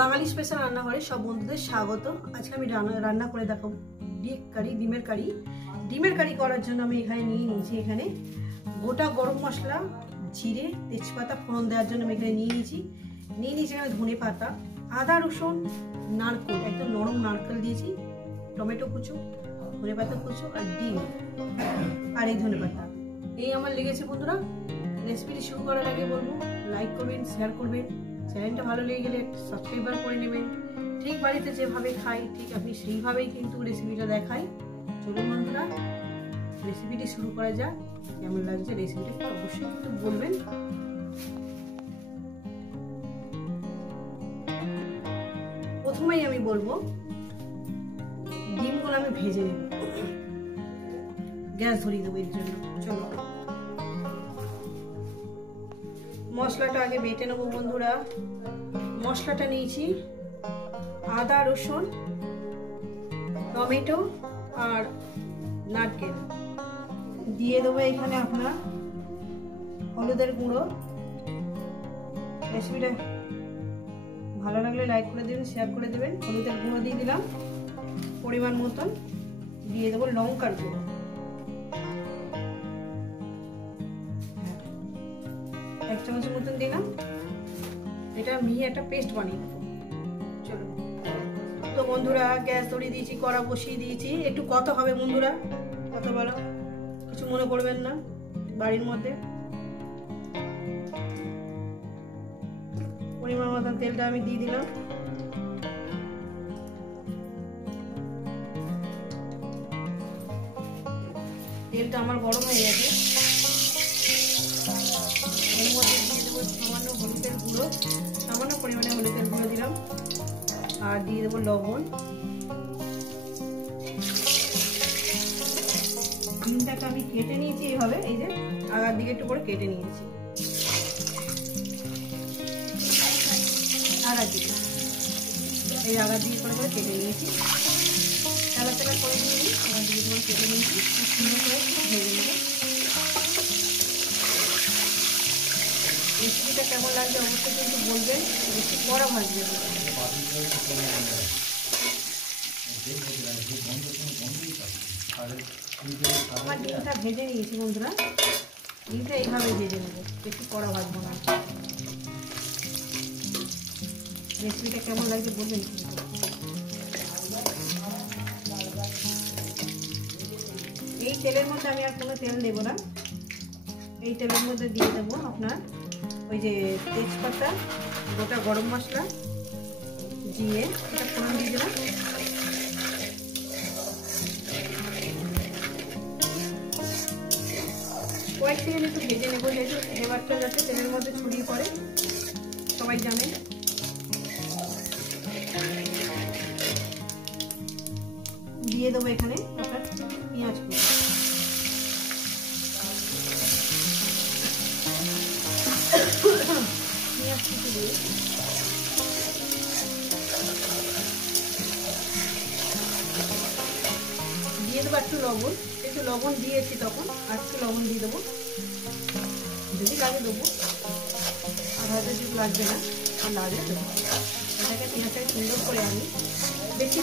বাঙালি special রান্নাঘরে সব বন্ধুদের স্বাগত। আজকে আমি রান্না করে দেখাবো ডিমের কারি। ডিমের কারি করার জন্য আমি এখানে নিয়ে নিয়েছি এখানে গোটা গরম মশলা, জিরে, তেজপাতা ফোড়ন দেওয়ার জন্য আমি এখানে নিয়ে নিয়েছি এখানে ধনে পাতা, আদা রসুন, নারকেল, একদম নরম নারকেল দিয়েছি, টমেটো কুচো, ধনে পাতা কুচো আর ডিম আর এই ধনে পাতা। এই আমার লেগেছে বন্ধুরা। রেসিপিটি শুরু করার আগে বলবো লাইক করবেন, শেয়ার করবেন, চ্যানেলটা ভালো লেগে গেলে সাবস্ক্রাইবার করে নেবেন। ঠিক বাড়িতে যেভাবে খাই ঠিক আপনি সেইভাবেই কিন্তু রেসিপিটা দেখাই। চলুন বন্ধুরা রেসিপিটি শুরু করা যাক। কেমন লাগছে রেসিপিটা অবশ্যই কিন্তু বলবেন। প্রথমেই আমি বলবো ডিমগুলো আমি ভেজে নেব, গ্যাস ধরিয়ে দেবো এর জন্য। চলো মশলাটা আগে বেটে নেবো বন্ধুরা। মশলাটা নিয়েছি আদা রসুন, টমেটো আর নারকেল। দিয়ে দেবো এখানে আপনার হলুদের গুঁড়ো। রেসিপিটা ভালো লাগলে লাইক করে দেবেন, শেয়ার করে দেবেন। হলুদের গুঁড়ো দিয়ে দিলাম পরিমাণ মতন। দিয়ে দেবো লঙ্কার গুঁড়ো, এক চামচের মতন দিলাম। এটা মিহি একটা পেস্ট বানিয়ে দেবো। চলো তো বন্ধুরা গ্যাস ধরিয়ে দিয়েছি, কড়া বসিয়ে দিয়েছি। একটু কথা হবে বন্ধুরা, কথা বলো, কিছু মনে করবেন না। বাড়ির মধ্যে পরিমাণ মতন তেলটা আমি দিয়ে দিলাম। তেলটা আমার গরম হয়ে গেছে। এর মধ্যে দিয়ে দেবো সামান্য হলুদের গুঁড়ো, সামান্য পরিমাণে হলুদের গুঁড়ো দিলাম। আর দিয়ে দেবো লবণ। ডিমটাকে আমি কেটে নিয়েছি এইভাবে, এই যে আগার দিকে একটু করে কেটে নিয়েছি। আগার দিকে এই আগার দিকে করে কেটে নিয়েছি। চালা চালা করে নিয়ে আগার দিকে করে কেটে নিয়েছি। সুন্দর করে ভেজে নেবো। রেসিপিটা কেমন লাগছে অবশ্যই কিন্তু বলবেন। বেশি কড়া ভাজবে। আমার ডিমটা ভেজে নিয়েছি বন্ধুরা। ডিমটা এইভাবে ভেজে নেবো, বেশি কড়া ভাজবো না। রেসিপিটা কেমন লাগছে বলবেন। এই তেলের মধ্যে আমি আর কোনো তেল দেবো না। এই তেলের মধ্যে দিয়ে দেবো আপনার ওই যে তেজপাতা, গোটা গরম মশলা, জিরে, এটা ফোড়ন দিয়ে দিলাম। কয়েক সেকেন্ড একটু ভেজে নেবো, যেহেতু ফ্লেভারটা যাতে তেলের মধ্যে ছড়িয়ে পড়ে, সবাই জানেন। দিয়ে দেবো এখানে আপনার পেঁয়াজ কুচি। পেঁয়াজ কুচি দিয়ে দেবো একটু লবণ। একটু লবণ দিয়েছি তখন, আর একটু লবণ দিয়ে দেবো, যদি লাগে দেবো, আর হয়তো যদি লাগবে না আর লাগে দেবো। এটাকে পেঁয়াজটাকে সুন্দর করে আমি বেশি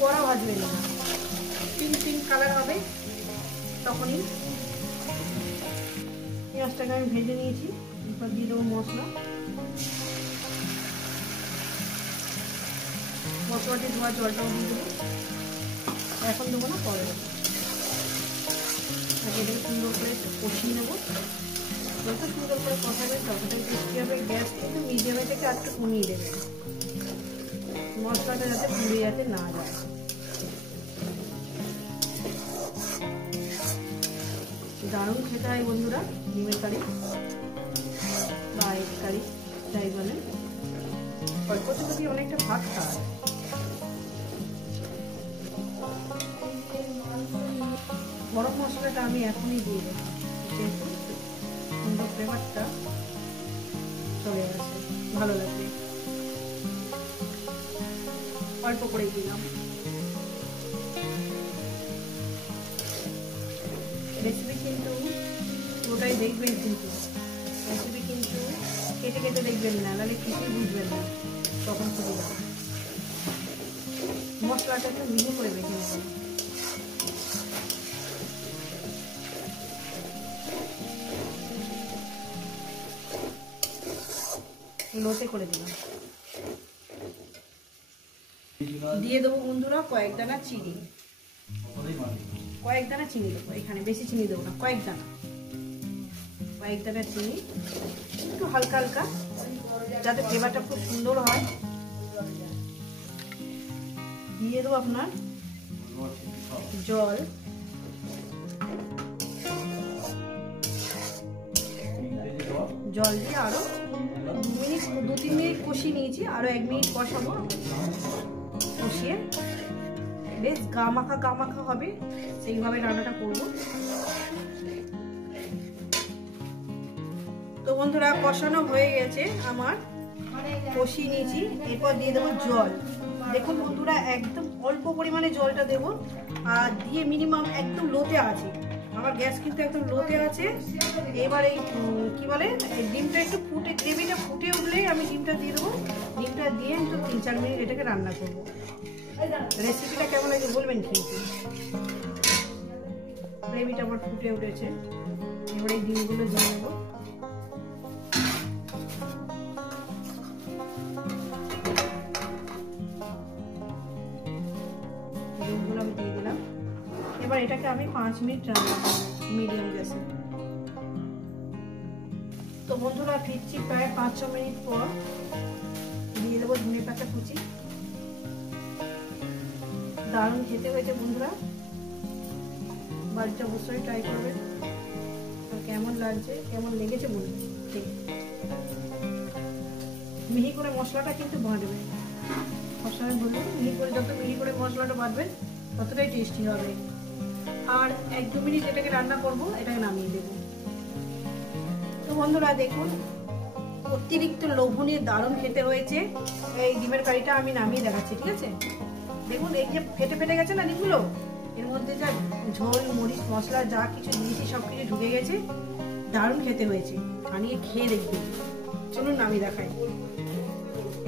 পোড়া ভাজবে না, পিঙ্ক পিঙ্ক কালার হবে তখনই। পেঁয়াজটাকে আমি ভেজে নিয়েছি। এরপর দিয়ে দেবো মশলাটি ধোয়া জলটাও দিয়ে দেবো। এখন দেবো না, পরে দেবো। আগে এটাকে সুন্দর করে কষিয়ে নেবো। যত সুন্দর করে কষাবে ততটাই টেস্টি হবে। গ্যাস কিন্তু মিডিয়ামে থেকে আর একটু কমিয়ে দেবে, মশলাটা যাতে পুড়ে যাতে না যায়। দারুণ খেতে হয় বন্ধুরা ডিমের কারি বা এগ কারি যাই বলেন। অল্প যদি অনেকটা ভাত খাওয়া। গরম মশলাটা আমি এখনই দিয়ে দেবো, যেহেতু সুন্দর ফ্লেভারটা চলে আসে, ভালো লাগবে। অল্প করেই দিলাম। রেসিপি কিন্তু পুরোটাই দেখবেন, কিন্তু রেসিপি কিন্তু কেটে কেটে দেখবেন না, নাহলে কিছুই বুঝবেন না, তখন খুঁজে যাবে। মশলাটা একটু মিহি করে বেটে নেবেন। লোতে করে দিলাম। দিয়ে দেবো বন্ধুরা কয়েক দানা চিনি, কয়েক দানা চিনি দেবো এখানে, বেশি চিনি দেবো না, কয়েক দানা চিনি, একটু হালকা হালকা, যাতে ফ্লেভারটা খুব সুন্দর হয়। দিয়ে দেবো আপনার জল, জল দিয়ে আরো 2-3 মিনিট কষিয়ে নিয়েছি, আরো 1 মিনিট কষাবো। কষিয়ে বেশ গা মাখা হবে, সেইভাবে রান্নাটা করব। তো বন্ধুরা কষানো হয়ে গেছে আমার, কষিয়ে নিয়েছি। এরপর দিয়ে দেবো জল। দেখুন বন্ধুরা একদম অল্প পরিমাণে জলটা দেবো, আর দিয়ে মিনিমাম একদম লোতে আছে, আমার গ্যাস কিন্তু একদম লোতে আছে। এবার এই কি বলে, ডিমটা একটু ফুটে, গ্রেভিটা ফুটে উঠলেই আমি ডিমটা দিয়ে দেবো। ডিমটা দিয়ে একটু 3-4 মিনিট এটাকে রান্না করবো। রেসিপিটা কেমন লাগে বলবেন কিন্তু। গ্রেভিটা আমার ফুটে উঠেছে, এবার এই ডিমগুলো দিয়ে দেবো। ডিমগুলো আমি দিয়ে দিলাম। এবার এটাকে আমি 5 মিনিট রান্না করবো মিডিয়াম গ্যাসে। তো বন্ধুরা ফিরছি প্রায় 5-6 মিনিট পর। দিয়ে দেবো ধনে পাতা কুচি। দারুণ খেতে হয়েছে বন্ধুরা, বাড়িতে অবশ্যই ট্রাই করবেন। আর কেমন লাগছে, কেমন লেগেছে বলবেন। মিহি করে মশলাটা কিন্তু বাঁধবেন, মশলাটা বলবেন মিহি করে, যত মিহি করে মশলাটা বাঁধবেন ততটাই টেস্টি হবে। আর 1-2 মিনিট এটাকে রান্না করব, এটাকে নামিয়ে দেব। তো বন্ধুরা দেখুন অতিরিক্ত লোভনীয় দারুণ খেতে হয়েছে। এই ডিমের কারিটা আমি নামিয়ে দেখাচ্ছি, ঠিক আছে? দেখুন এই যে ফেটে ফেটে গেছে না ডিমগুলো, এর মধ্যে যা ঝোল মরিচ মশলা যা কিছু দিয়েছি সব কিছু ঢুকে গেছে, দারুণ খেতে হয়েছে। আনিয়ে খেয়ে দেখবেন। চলুন আমি দেখাই।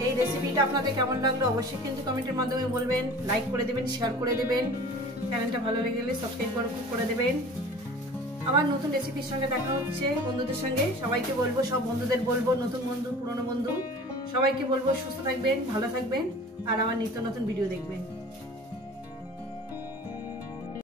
এই রেসিপিটা আপনাদের কেমন লাগলো অবশ্যই কিন্তু কমেন্টের মাধ্যমে বলবেন, লাইক করে দেবেন, শেয়ার করে দেবেন, চ্যানেলটা ভালো লেগে গেলে সাবস্ক্রাইব করে দেবেন। আবার নতুন রেসিপির সঙ্গে দেখা হচ্ছে বন্ধুদের সঙ্গে। সবাইকে বলবো, সব বন্ধুদের বলবো, নতুন বন্ধু পুরনো বন্ধু সবাইকে বলবো সুস্থ থাকবেন, ভালো থাকবেন, আর আমার নিত্য নতুন ভিডিও দেখবেন।